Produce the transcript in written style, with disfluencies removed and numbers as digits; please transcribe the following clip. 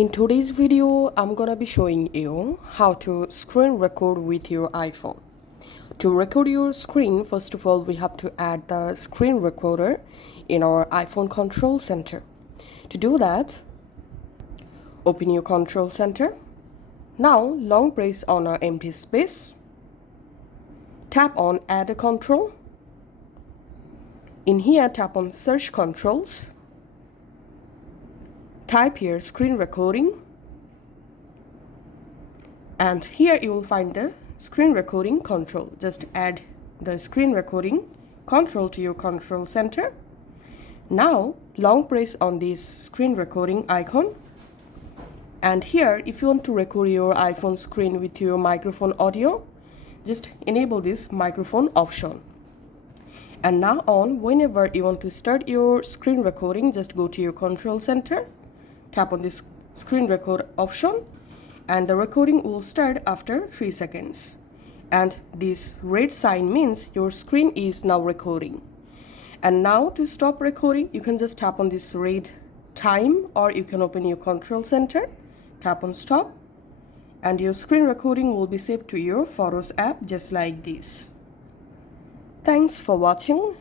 In today's video, I'm gonna be showing you how to screen record with your iPhone. To record your screen, first of all, we have to add the screen recorder in our iPhone control center. To do that, open your control center. Now, long press on an empty space. Tap on Add a Control. In here, tap on Search Controls. Type here screen recording, and here you will find the screen recording control. Just add the screen recording control to your control center. Now long press on this screen recording icon, and here if you want to record your iPhone screen with your microphone audio, just enable this microphone option. And now on, whenever you want to start your screen recording, just go to your control center, tap on this screen record option, and the recording will start after 3 seconds. And this red sign means your screen is now recording. And now to stop recording, you can just tap on this red time, or you can open your control center, tap on stop, and your screen recording will be saved to your Photos app just like this. Thanks for watching.